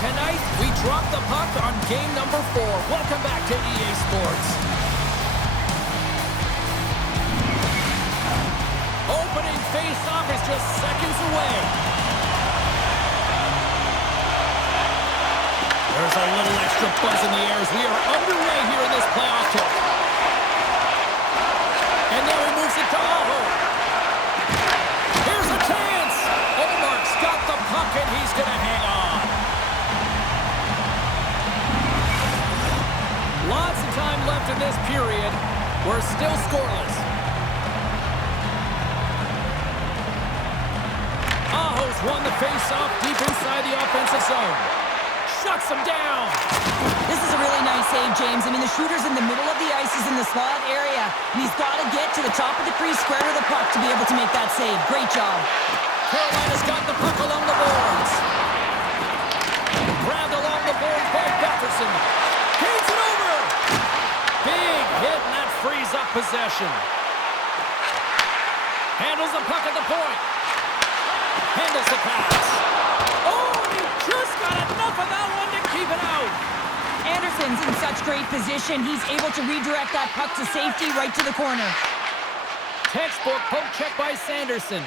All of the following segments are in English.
Tonight, we drop the puck on game number 4. Welcome back to EA Sports. Opening face-off is just seconds away. There's a little extra buzz in the air as we are underway here in this playoff tilt. And now he moves it to Aho. Here's a chance. Omark's got the puck and he's going to hang on. Lots of time left in this period. We're still scoreless. Aho's won the face-off deep inside the offensive zone. Shuts him down. This is a really nice save, James. I mean, the shooter's in the middle of the ice. He's in the slot area, and he's got to get to the top of the crease, square to the puck to be able to make that save. Great job. Carolina's got the puck along the boards. Grabbed along the boards by Befferson. Gains it over. Big hit, and that frees up possession. Handles the puck at the point. Handles the pass. Oh, he just got enough of that one to keep it out. Anderson's in such great position. He's able to redirect that puck to safety right to the corner. Textbook poke check by Sanderson.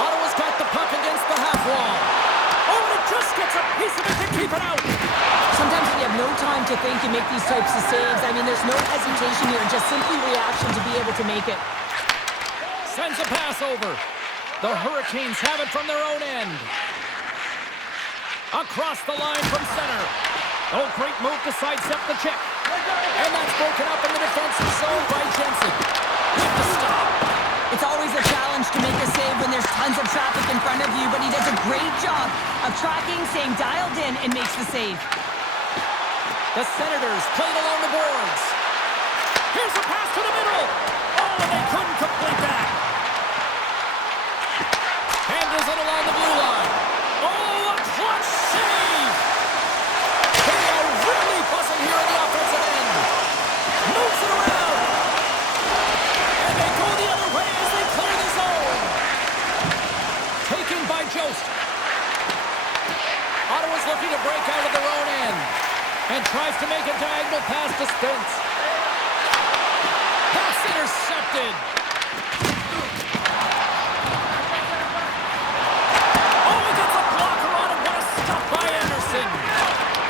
Ottawa's got the puck against the half wall. Oh, and it just gets a piece of it to keep it out. Sometimes when you have no time to think and make these types of saves, I mean, there's no hesitation here, just simply reaction to be able to make it. Sends a pass over. The Hurricanes have it from their own end. Across the line from center. Oh, great move to sidestep the check. And that's broken up in the defensive zone by Jensen. With the stop. It's always a challenge to make a save when there's tons of traffic in front of you, but he does a great job of tracking, staying dialed in, and makes the save. The Senators played along the boards. Here's a pass to the middle. Oh, and they couldn't complete that. Handles it along the blue line. Oh, a clutch save! They are really buzzing here in the offensive end. Moves it around. And they go the other way as they clear the zone. Taken by Jost. Ottawa's looking to break out of their own end. And tries to make a diagonal pass to Spence. Pass intercepted.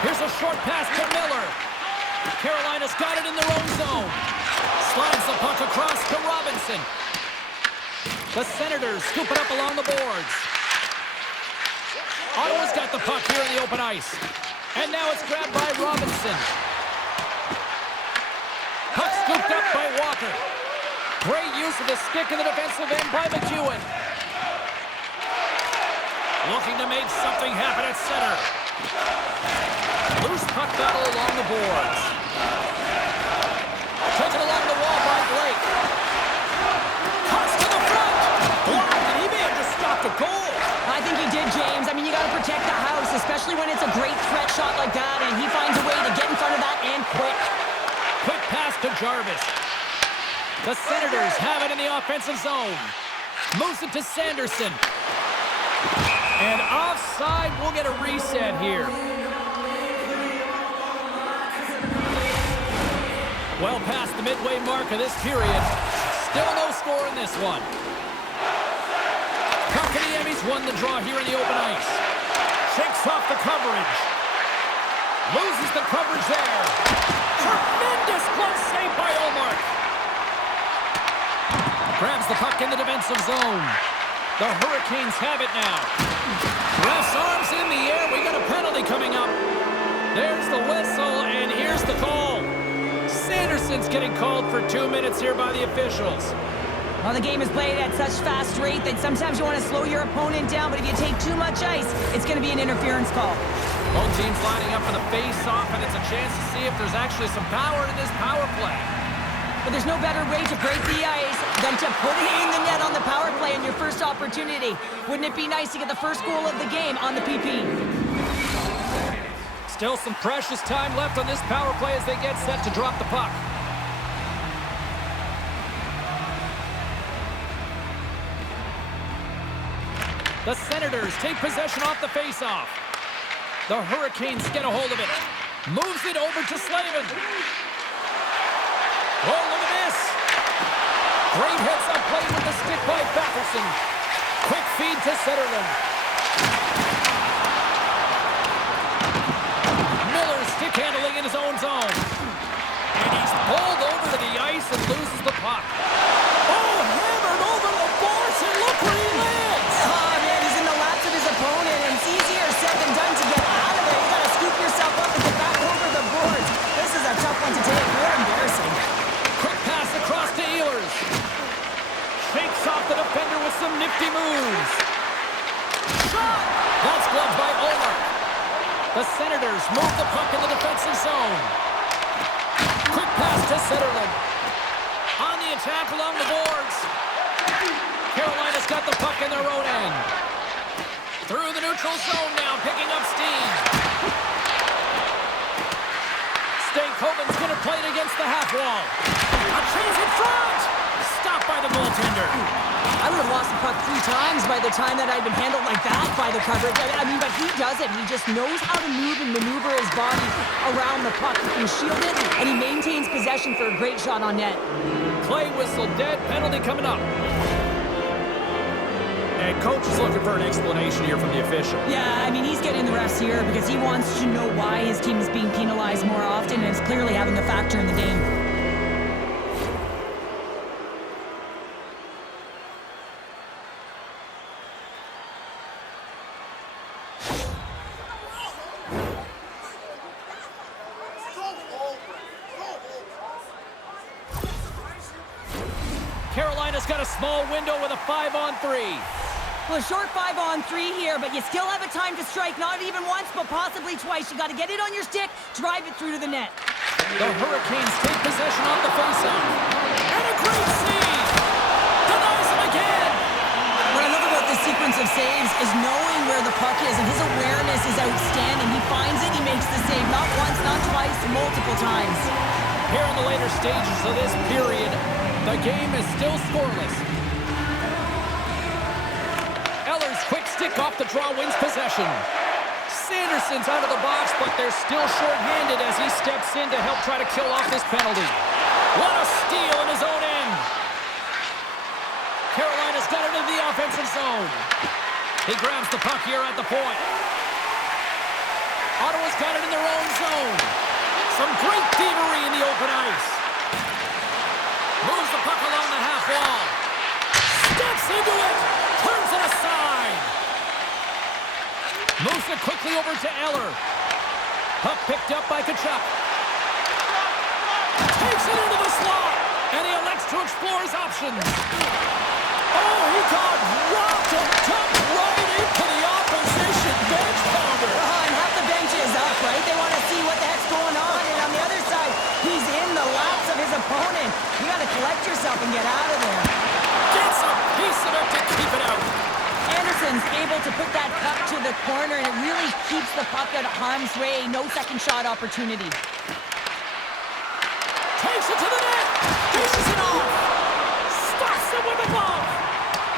Here's a short pass to Miller. Carolina's got it in their own zone. Slides the puck across to Robinson. The Senators scoop it up along the boards. Ottawa's got the puck here in the open ice. And now it's grabbed by Robinson. Puck scooped up by Walker. Great use of the stick in the defensive end by McEwen. Looking to make something happen at center. Loose puck battle along the boards. Taken along the wall by Blake. Cuts to the front. Blocked, and he may have just stopped a goal. I think he did, James. I mean, you got to protect the house, especially when it's a great threat shot like that, and he finds a way to get in front of that and quick. Quick pass to Jarvis. The Senators have it in the offensive zone. Moves it to Sanderson. And offside, we'll get a reset here. Well past the midway mark of this period. Still no score in this one. Kotkaniemi's won the draw here in the open ice. Shakes off the coverage. Loses the coverage there. Tremendous close save by Ullmark. Grabs the puck in the defensive zone. The Hurricanes have it now. Ref's arms in the air. We got a penalty coming up. There's the whistle, and here's the call. Sanderson's getting called for 2 minutes here by the officials. Well, the game is played at such fast rate that sometimes you want to slow your opponent down, but if you take too much ice, it's going to be an interference call. Both teams lining up for the face-off, and it's a chance to see if there's actually some power in this power play. But there's no better way to break the ice than to put it in the net on the power play in your first opportunity. Wouldn't it be nice to get the first goal of the game on the PP? Still some precious time left on this power play as they get set to drop the puck. The Senators take possession off the faceoff. The Hurricanes get a hold of it. Moves it over to Slavin. Oh, look at this. Great heads-up play with the stick by Batherson. Quick feed to Zetterlund. Miller stick handling in his own zone. And he's pulled over to the ice and loses the puck. Oh, hammered over the boards, and look where he lands. Oh, man, he's in the laps of his opponent, and it's easier said than done to get out of there. You gotta scoop yourself up and get back over the boards. This is a tough one to take. More embarrassing. Quick pass across to Ehlers. Shakes off the defender with some nifty moves. Shot! That's gloved by Ullmark. The Senators move the puck in the defensive zone. Quick pass to Zetterlund. On the attack along the boards. Carolina's got the puck in their own end. Through the neutral zone now, picking up steam. Stankoven's going to play it against the half wall. A chance in front! Stopped by the goaltender. I would have lost the puck 3 times by the time that I'd been handled like that by the coverage. I mean, but he does it. He just knows how to move and maneuver his body around the puck. He can shield it, and he maintains possession for a great shot on net. Play whistle dead. Penalty coming up. And coach is looking for an explanation here from the official. Yeah, I mean, he's getting the refs here because he wants to know why his team is being penalized more often, and it's clearly having a factor in the game. Carolina's got a small window with a 5-on-3. Well, a short 5-on-3 here, but you still have a time to strike. Not even once, but possibly twice. You got to get it on your stick, drive it through to the net. The Hurricanes take possession off the faceoff. And a great save! Denies him again! What I love about this sequence of saves is knowing where the puck is, and his awareness is outstanding. He finds it, he makes the save. Not once, not twice, multiple times. Here in the later stages of this period, the game is still scoreless. Eller's quick stick off the draw wins possession. Sanderson's out of the box, but they're still short-handed as he steps in to help try to kill off this penalty. What a steal in his own end. Carolina's got it into the offensive zone. He grabs the puck here at the point. Ottawa's got it in their own zone. Some great thievery in the open ice. Moves the puck along the half wall. Steps into it. Turns it aside. Moves it quickly over to Eller. Puck picked up by Tkachuk. Takes it into the slot. And he elects to explore his options. Oh, he got rocked and dumped right into the opposition bench pounder. And half the bench is up, right? They want to see what the heck's going on. And on the other side, he's in the laps of his opponent. You got to collect yourself and get out of there. Gets a piece of it to keep it out. Anderson's able to put that puck to the corner, and it really keeps the puck out of harm's way. No second shot opportunity. Takes it to the net. Dishes it off. Stops it with a glove.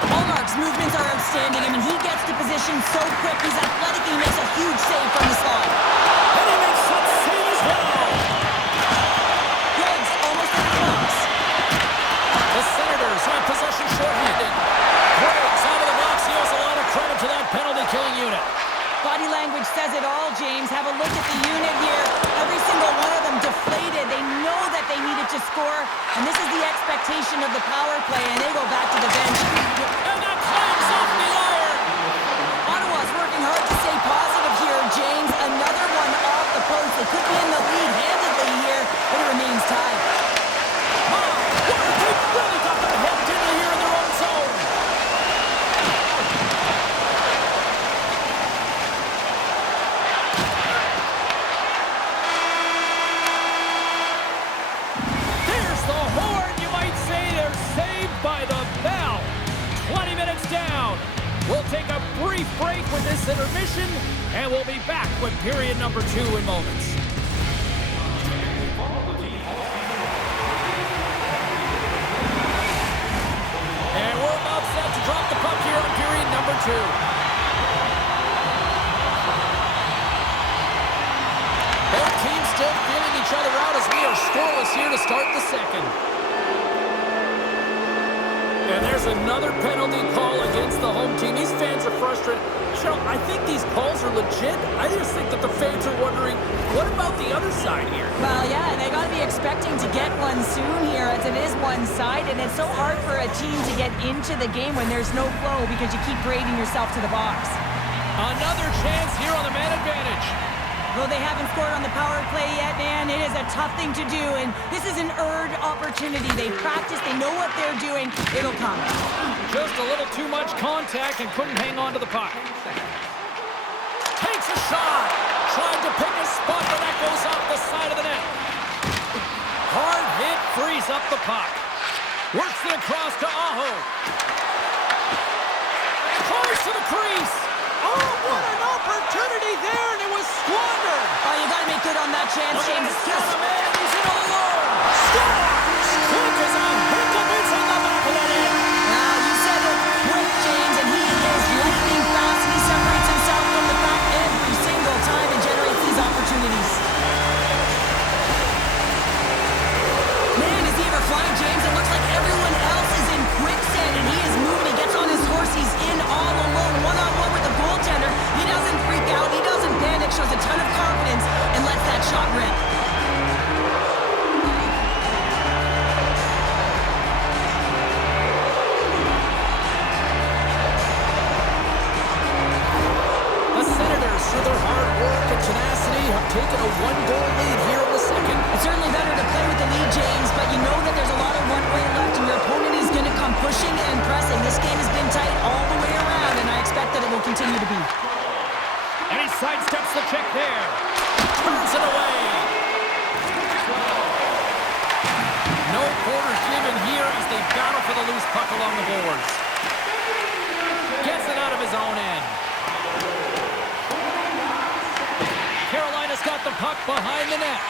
Ullmark's movements are outstanding. I mean, he gets to position so quick. He's athletic, and he makes a huge save from the slot. And he makes that save as well. Legs almost in the box. The Senators have possession shorthanded. Greg's out of the box. He owes a lot of credit to that penalty-killing unit. Body language says it all, James. Have a look at the unit here. Every single one of them deflated. They know that they needed to score, and this is the expectation of the power play, and they go back to the bench. And that climbs off the iron. Ottawa's working hard to stay positive here, James. Another one off the post. They could be in the lead handedly here, but it remains tied. My word, they really got their head dinner here in their own zone. There's the horn. You might say they're saved by the bell. 20 minutes down. We'll take a brief break with this intermission, and we'll be back with period number 2 in moments. And we're about set to drop the puck here on period number 2. each other out as we are scoreless here to start the second. And there's another penalty call against the home team. These fans are frustrated. Cheryl, I think these calls are legit. I just think that the fans are wondering, what about the other side here? Well, yeah, they got to be expecting to get one soon here as it is one-sided. And it's so hard for a team to get into the game when there's no flow because you keep grading yourself to the box. Another chance here on the man advantage. Well, they haven't scored on the power play yet, man. It is a tough thing to do, and this is an earned opportunity. They practice, they know what they're doing. It'll come. Just a little too much contact and couldn't hang on to the puck. Takes a shot. Trying to pick a spot, but that goes off the side of the net. Hard hit frees up the puck. Works it across to Aho. Close to the crease. Oh, what an opportunity there, and it was squandered. Oh, you got to make good on that chance, James. Just a man, he's in all alone. Scores! Quick as a hiccup, it's on the back of the net. Now, you said it, quick, James, and he is lightning fast. He separates himself from the pack every single time and generates these opportunities. Man, is he ever flying, James? It looks like everyone else is in quicksand, and he is moving. He gets on his horse. He's in all alone, one-on-one with the goaltender. He doesn't freak out. He doesn't panic. Shows a ton of confidence and lets that shot rip. The Senators, through their hard work and tenacity, have taken a one-goal lead here in the second. It's certainly better to play with the lead, James, but you know that there's a lot of runway left, and your opponent is going to come pushing and pressing. This game has been tight all the way around, and I expect that it will continue to be. And he sidesteps the check there. Turns it away. No quarters given here as they battle for the loose puck along the boards. Gets it out of his own end. Carolina's got the puck behind the net.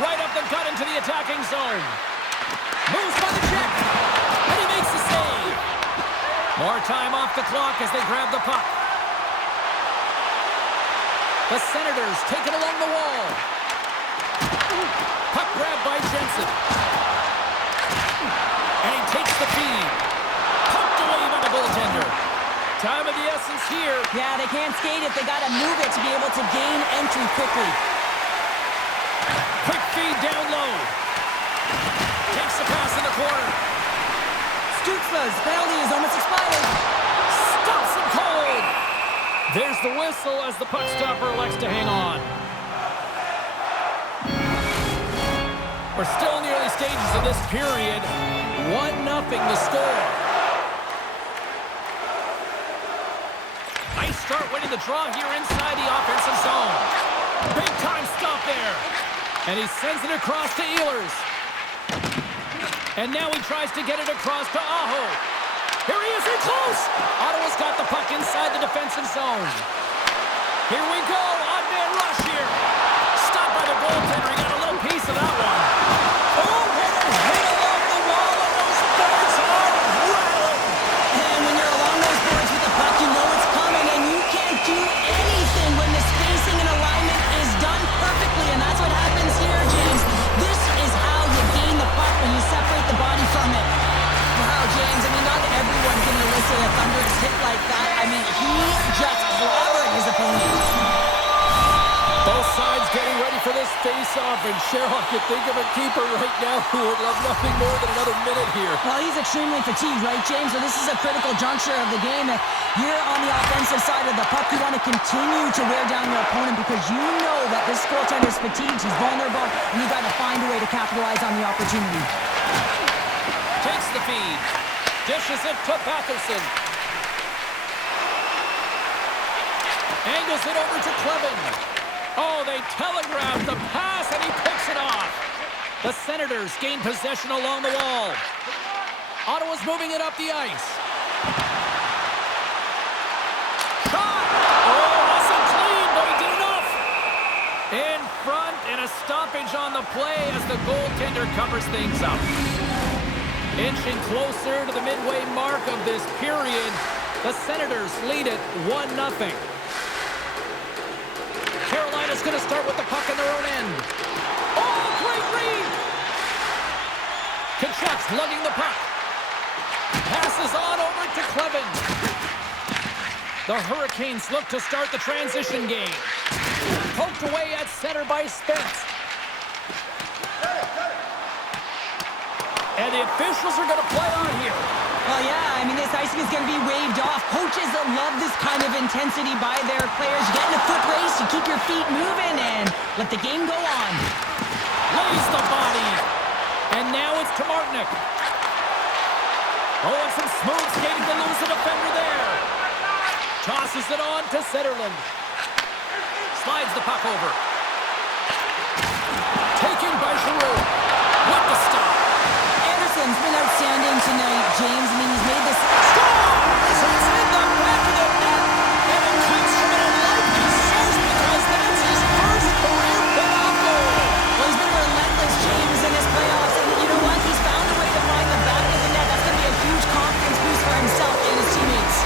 Right up the gut into the attacking zone. Moves by the check. And he makes the save. More time off the clock as they grab the puck. The Senators take it along the wall. Puck grabbed by Jensen. And he takes the feed. Pucked away by the goaltender. Time of the essence here. Yeah, they can't skate it. They got to move it to be able to gain entry quickly. Quick feed down low. Takes the pass in the corner. Stutzla's penalty is almost expired. Stops him cold. There's the whistle as the puck stopper elects to hang on. We're still in the early stages of this period. 1-0 the score. Nice start winning the draw here inside the offensive zone. Big time stop there. And he sends it across to Ehlers. And now he tries to get it across to Aho. Here he is in close. Ottawa's got the puck inside the defensive zone. Here we go. Odd man rush here. Stopped by the goaltender. He got a little piece of that one. Oh, what a hit along the wall. And those boards are rattling. And when you're along those boards with the puck, you know it's coming, and you can't do anything when the spacing and alignment is done perfectly, and that's what happens here, James. This is how you gain the puck when you separate the body from it. Wow, James, I mean, not everyone can elicit a thunderous hit like that. I mean, he just clobbered his opponent. Both sides getting ready for this face-off, and Cheryl, I could think of a keeper right now who would love nothing more than another minute here. Well, he's extremely fatigued, right, James? So this is a critical juncture of the game. If you're on the offensive side of the puck, you want to continue to wear down your opponent because you know that this goaltender's fatigued, he's vulnerable, and you got to find a way to capitalize on the opportunity. Takes the feed. Dishes it to Batherson. Angles it over to Clevin. Oh, they telegraphed the pass, and he picks it off. The Senators gain possession along the wall. Ottawa's moving it up the ice. Shot! Oh, wasn't clean, but he did enough. In front, and a stoppage on the play as the goaltender covers things up. Inching closer to the midway mark of this period, the Senators lead it 1-0. Carolina's Oilers going to start with the puck in their own end. Oh, great read! Kachuk's lugging the puck. Passes on over to Clevin. The Hurricanes look to start the transition game. Poked away at center by Spence. And the officials are going to play on here. Well, yeah, I mean, this icing is going to be waved off. Coaches love this kind of intensity by their players. You get in a foot race, you keep your feet moving, and let the game go on. Lays the body. And now it's to Martinick. Oh, and some smooth skating to lose the defender there. Tosses it on to Zetterlund. Slides the puck over. Taken by Giroux. With the stop. Anderson's been outstanding tonight, James. I mean, he's made this... Scores! It's in the back of the net. And it keeps from an unlikely source because that's his first career playoff goal. Well, he's been relentless, James, in his playoffs. And you know what? He's found a way to find the back of the net. That's going to be a huge confidence boost for himself and his teammates.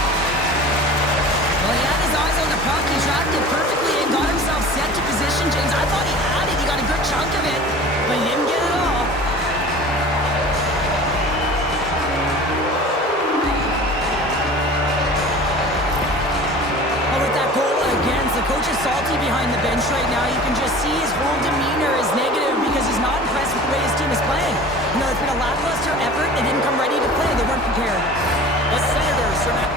Well, he had his eyes on the puck. He tracked it perfectly and got himself set to position, James. I thought he had it. He got a good chunk of it, but he didn't get it all. Oh, with that goal against, the coach is salty behind the bench right now. You can just see his whole demeanor is negative because he's not impressed with the way his team is playing. You know, it's been a lackluster effort. They didn't come ready to play. They weren't prepared. The Senators are now...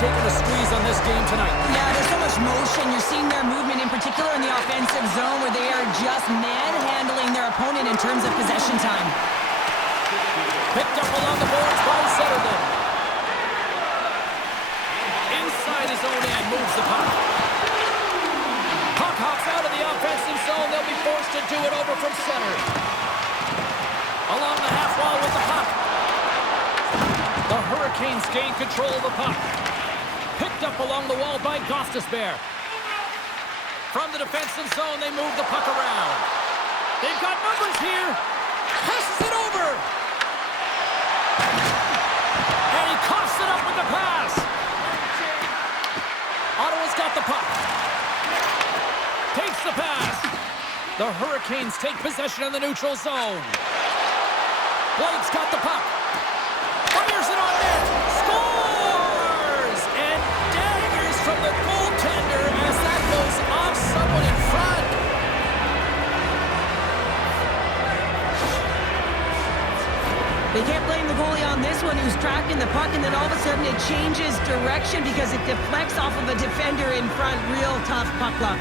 taking a squeeze on this game tonight. Yeah, there's so much motion. You're seeing their movement, in particular in the offensive zone, where they are just manhandling their opponent in terms of possession time. Picked up along the boards by Zetterlund. Inside his own end, moves the puck. Puck hops out of the offensive zone. They'll be forced to do it over from center. Along the half wall with the puck. The Hurricanes gain control of the puck. Picked up along the wall by Gostisbehere. From the defensive zone, they move the puck around. They've got numbers here. Passes it over. And he coughs it up with the pass. Ottawa's got the puck. Takes the pass. The Hurricanes take possession in the neutral zone. Blake's got the puck. Fires it on net. Scores! And daggers from the goaltender as that goes off someone in front. They can't blame the goalie on this one, who's tracking the puck, and then all of a sudden it changes direction because it deflects off of a defender in front. Real tough puck luck.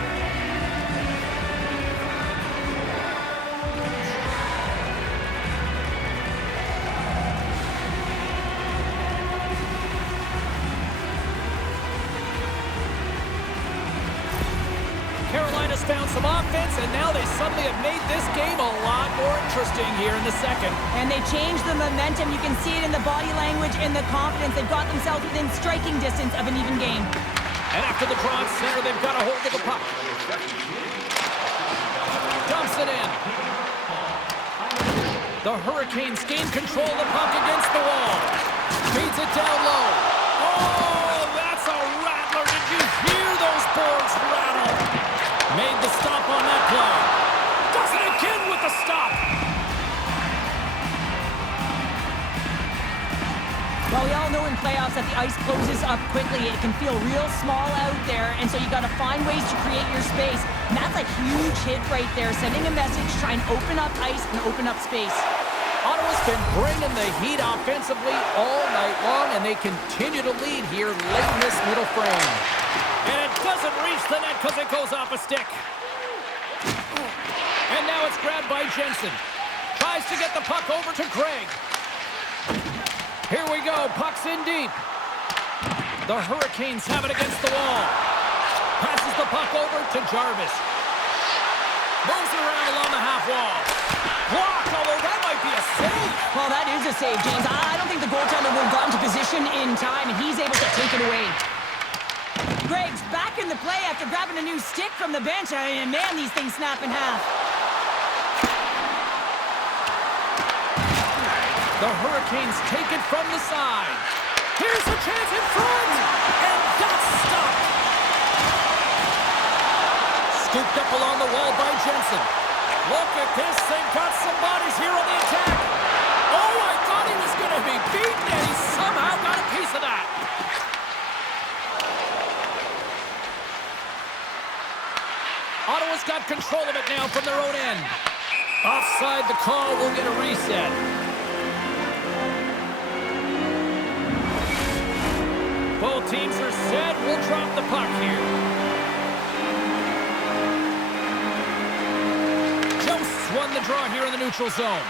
Carolina's found some offense, and now they suddenly have made this game a lot more interesting here in the second. And they changed the momentum. You can see it in the body language and the confidence. They've got themselves within striking distance of an even game. And after the draw at center, they've got a hold of the puck. Dumps it in. The Hurricanes gain control of the puck against the wall. Feeds it down low. Oh, that's a rattler. Did you hear those boards rattle? Made the stop on that play. Does it again with the stop. Well, we all know in playoffs that the ice closes up quickly. It can feel real small out there, and so you got to find ways to create your space. And that's a huge hit right there, sending a message, try and open up ice and open up space. Ottawa's been bringing the heat offensively all night long, and they continue to lead here late in this middle frame. And it doesn't reach the net because it goes off a stick. And now it's grabbed by Jensen. Tries to get the puck over to Craig. Here we go, puck's in deep. The Hurricanes have it against the wall. Passes the puck over to Jarvis. Moves it around along the half wall. Blocked, although that might be a save. Well, that is a save, James. I don't think the goaltender would have gotten to position in time, and he's able to take it away. Greg's back in the play after grabbing a new stick from the bench. And man, these things snap in half. The Hurricanes take it from the side. Here's a chance in front, and that's stopped. Scooped up along the wall by Jensen. Look at this thing, got some bodies here on the attack. Oh, I thought he was going to be beaten, and he somehow got a piece of that. Ottawa's got control of it now from their own end. Offside the call, will get a reset. Both teams are set. We'll drop the puck here. Jost won the draw here in the neutral zone.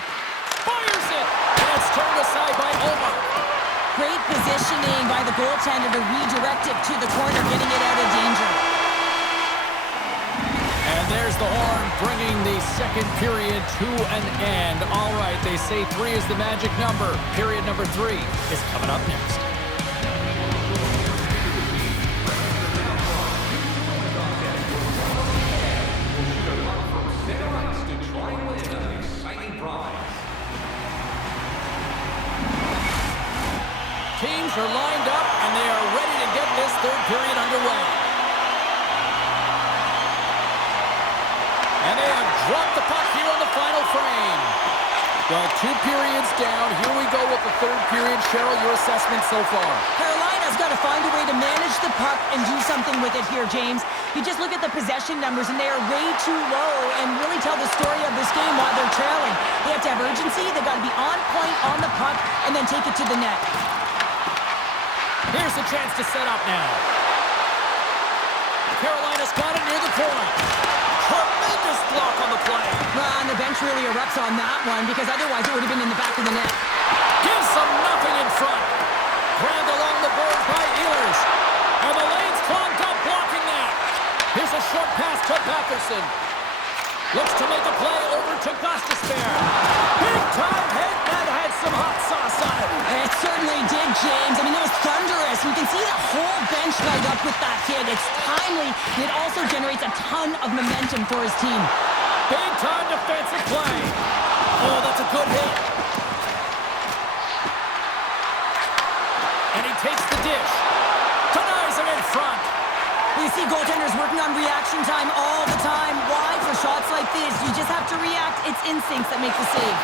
Fires it! And it's turned aside by Omar. Great positioning by the goaltender to redirect it to the corner, getting it out of danger. And there's the horn, bringing the second period to an end. All right, they say 3 is the magic number. Period number 3 is coming up next. Teams are lined up, and they are ready to get this third period underway. And they have dropped the puck here on the final frame. Well, 2 periods down. Here we go with the third period. Cheryl, your assessment so far? Carolina's got to find a way to manage the puck and do something with it here, James. You just look at the possession numbers, and they are way too low and really tell the story of this game while they're trailing. They have to have urgency. They've got to be on point on the puck and then take it to the net. Here's a chance to set up now. Carolina's got it near the point. Tremendous block on the play. And the bench really erupts on that one because otherwise it would have been in the back of the net. Gives them nothing in front. Grabbed along the boards by Ehlers. And the lane's clogged up blocking that. Here's a short pass to Patterson. Looks to make a play over to Gostisbehere. Big time hit that had some hot sauce on it. It certainly did, James. I mean, it was thunderous. You can see the whole bench light up with that hit. It's timely, and it also generates a ton of momentum for his team. Big time defensive play. Oh, that's a good hit. And he takes the dish. Denies him in front. You see goaltenders working on reaction time all the time. Why? For shots like this, you just have to react. It's instincts that make the save.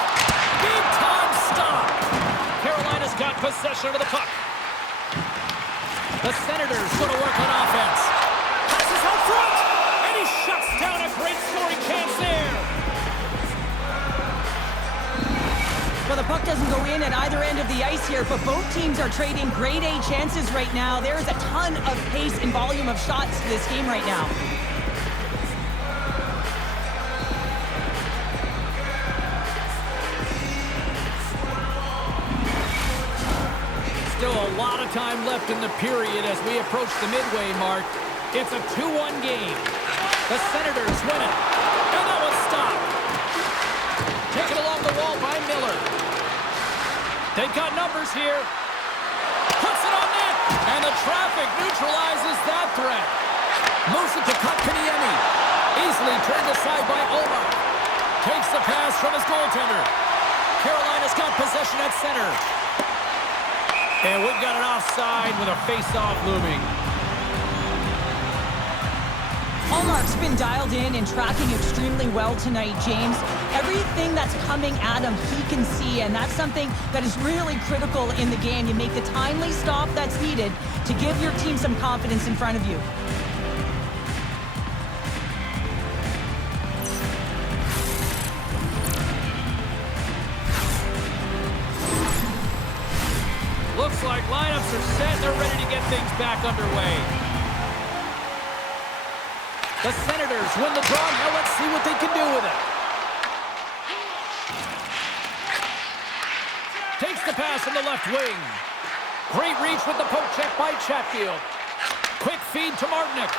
Big time stop. Carolina's got possession of the puck. The Senators going to work on offense. Passes out front, and he shuts down a great scoring chance there. Well, the puck doesn't go in at either end of the ice here, but both teams are trading grade A chances right now. There is a ton of pace and volume of shots to this game right now. Still a lot of time left in the period as we approach the midway mark. It's a 2-1 game. The Senators win it. And that one's stopped. Taken along the wall by Miller. They've got numbers here. Puts it on net. And the traffic neutralizes that threat. Moves it to Kotkaniemi. Easily turned aside by Omar. Takes the pass from his goaltender. Carolina's got possession at center. And we've got an offside with a face-off looming. Hallmark's been dialed in and tracking extremely well tonight, James. Everything that's coming at him, he can see, and that's something that is really critical in the game. You make the timely stop that's needed to give your team some confidence in front of you. Looks like lineups are set. They're ready to get things back underway. The Senators win the draw. Now let's see what they can do with it. Takes the pass from the left wing. Great reach with the poke check by Chatfield. Quick feed to Martinick.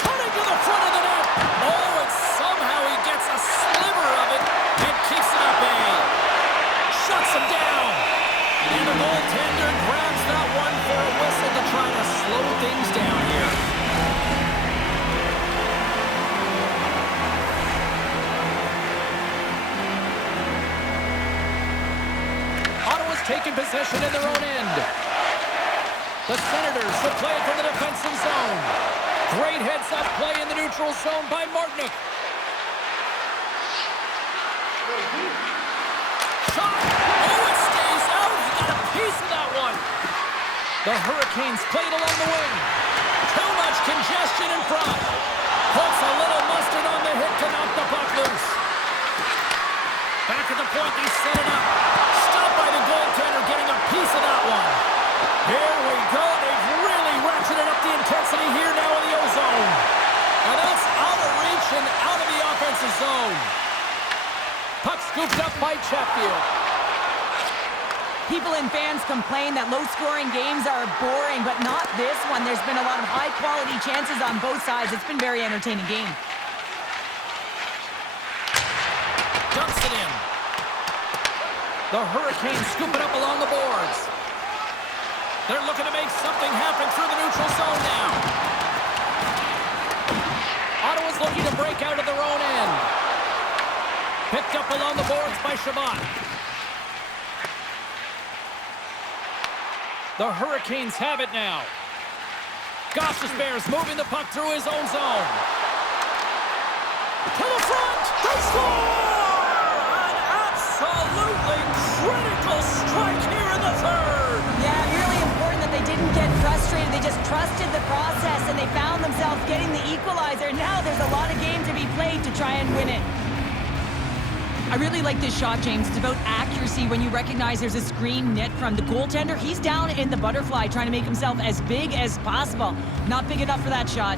Cutting to the front of the net. Oh, and somehow he gets a sliver of it and keeps it at bay. Shuts him down. And the goaltender grabs that one for a whistle to try to taking possession in their own end. The Senators will play it from the defensive zone. Great heads-up play in the neutral zone by Martinook. Shot! Oh, it stays out! He got a piece of that one. The Hurricanes played along the wing. Too much congestion in front. Puts a little mustard on the hit to knock the puck loose. Back at the point, they set it up. Stopped by the goaltender, getting a piece of that one. Here we go. They've really ratcheted up the intensity here now in the O-zone. And that's out of reach and out of the offensive zone. Puck scooped up by Chatfield. People and fans complain that low-scoring games are boring, but not this one. There's been a lot of high-quality chances on both sides. It's been a very entertaining game. Dumps it in. The Hurricanes scoop it up along the boards. They're looking to make something happen through the neutral zone now. Ottawa's looking to break out of their own end. Picked up along the boards by Shabbat. The Hurricanes have it now. Goss's Bears moving the puck through his own zone. To the front! They score! An absolutely critical strike here in the third! Yeah, really important that they didn't get frustrated. They just trusted the process, and they found themselves getting the equalizer. Now there's a lot of game to be played to try and win it. I really like this shot, James. It's about accuracy when you recognize there's a screen net from the goaltender. He's down in the butterfly trying to make himself as big as possible. Not big enough for that shot.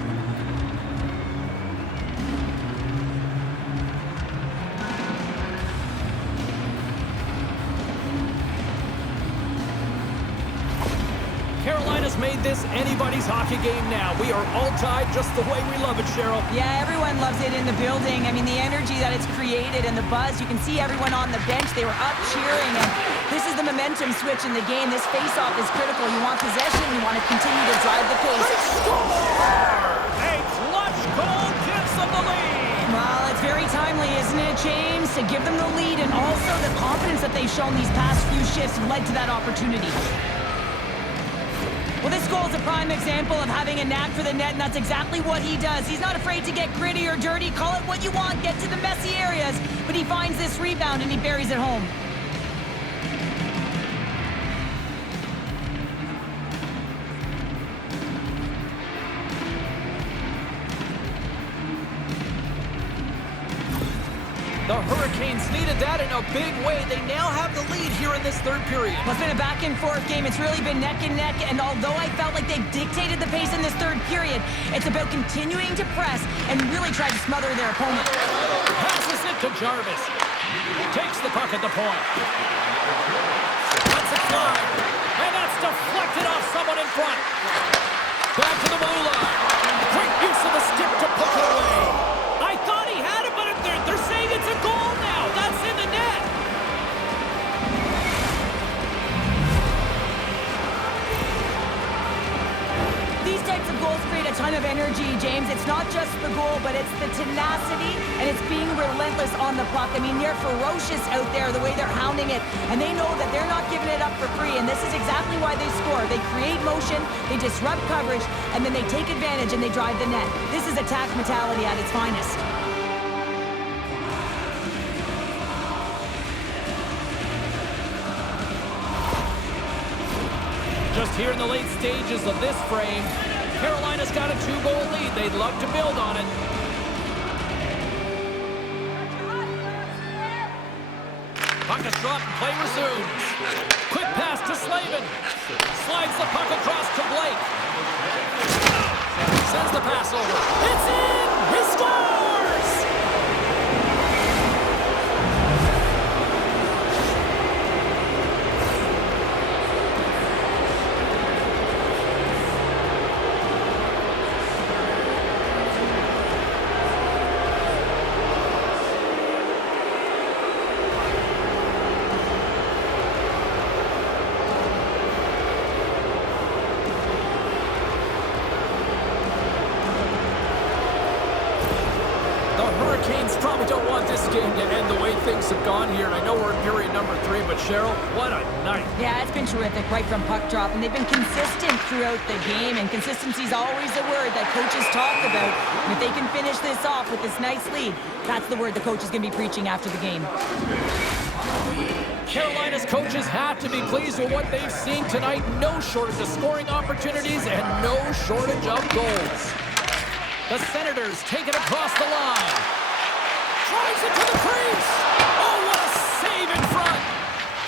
Carolina's made this anybody's hockey game now. We are all tied just the way we love it, Cheryl. Yeah, everyone loves it in the building. I mean, the energy that it's created and the buzz. You can see everyone on the bench. They were up cheering, and this is the momentum switch in the game. This face-off is critical. You want possession. You want to continue to drive the pace. They score! A clutch goal gives them the lead. Well, it's very timely, isn't it, James? To give them the lead, and also the confidence that they've shown these past few shifts led to that opportunity. Well, this goal is a prime example of having a knack for the net, and that's exactly what he does. He's not afraid to get gritty or dirty. Call it what you want. Get to the messy areas. But he finds this rebound, and he buries it home. The Hurricanes needed that in a big way. They now have the lead here in this third period. Well, it's been a back-and-forth game. It's really been neck and neck, and although I felt like they dictated the pace in this third period, it's about continuing to press and really try to smother their opponent. Passes it to Jarvis. Takes the puck at the point. Lets it fly. And that's deflected off someone in front. Back to the blue line. Great use of the stick to push it away. I thought he had it, but they're saying it's a goal now. That's in the net. These types of goals create a ton of energy, James. It's not just the goal, but it's the tenacity, and it's being relentless on the puck. I mean, they're ferocious out there, the way they're hounding it, and they know that they're not giving it up for free, and this is exactly why they score. They create motion, they disrupt coverage, and then they take advantage and they drive the net. This is attack mentality at its finest. Just here in the late stages of this frame, Carolina's got a 2-goal lead. They'd love to build on it. Puck is dropped and play resumes. Quick pass to Slavin. Slides the puck across to Blake. Sends the pass over. It's in! He scores! Hurricanes probably don't want this game to end the way things have gone here. And I know we're in period number 3, but Cheryl, what a night. Yeah, it's been terrific right from puck drop, and they've been consistent throughout the game, and consistency is always a word that coaches talk about. And if they can finish this off with this nice lead, that's the word the coach is going to be preaching after the game. Carolina's coaches have to be pleased with what they've seen tonight. No shortage of scoring opportunities and no shortage of goals. The Senators take it across the line. Drives it to the crease. Oh, what a save in front.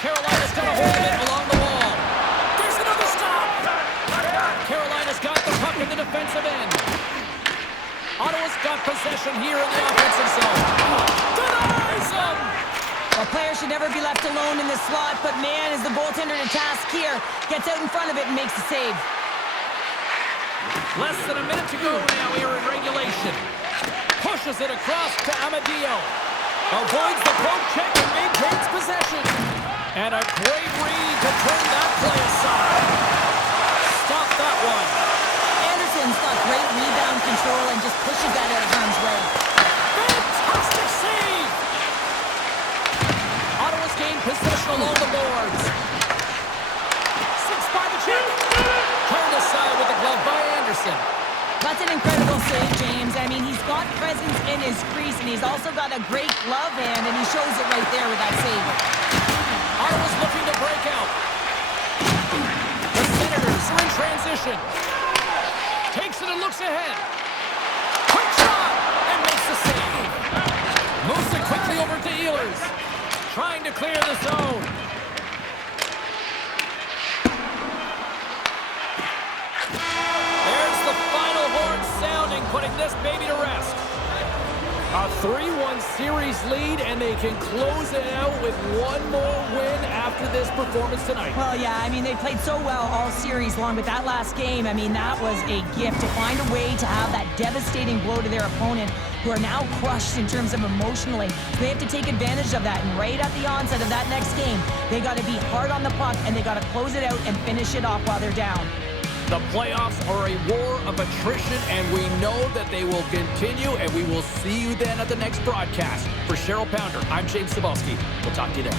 Carolina's got a hold of it along the wall. There's another stop. Carolina's got the puck in the defensive end. Ottawa's got possession here in the offensive zone. Denies them. A player should never be left alone in the slot, but man, is the goaltender to task here. Gets out in front of it and makes the save. Less than a minute to go now here in regulation. Pushes it across to Amadio. Avoids the poke check and maintains possession. And a great read to turn that play aside. Stop that one. Anderson's got great rebound control and just pushes that out of harm's way. Fantastic save. Ottawa's gained possession along the boards. 6 by the check. Turned aside with the glove by Anderson. That's an incredible save, James. I mean, he's got presence in his crease, and he's also got a great glove hand, and he shows it right there with that save. Ottawa's looking to break out. The Senators are in transition. Takes it and looks ahead. Quick shot and makes the save. Moves it quickly over to Ehlers. Trying to clear the zone. There's the final horn sounding, putting this baby to rest. A 3-1 series lead, and they can close it out with one more win after this performance tonight. Well, yeah, I mean, they played so well all series long, but that last game, I mean, that was a gift to find a way to have that devastating blow to their opponent, who are now crushed in terms of emotionally. They have to take advantage of that, and right at the onset of that next game, they got to be hard on the puck, and they got to close it out and finish it off while they're down. The playoffs are a war of attrition, and we know that they will continue, and we will see you then at the next broadcast. For Cheryl Pounder, I'm James Cebulski. We'll talk to you then.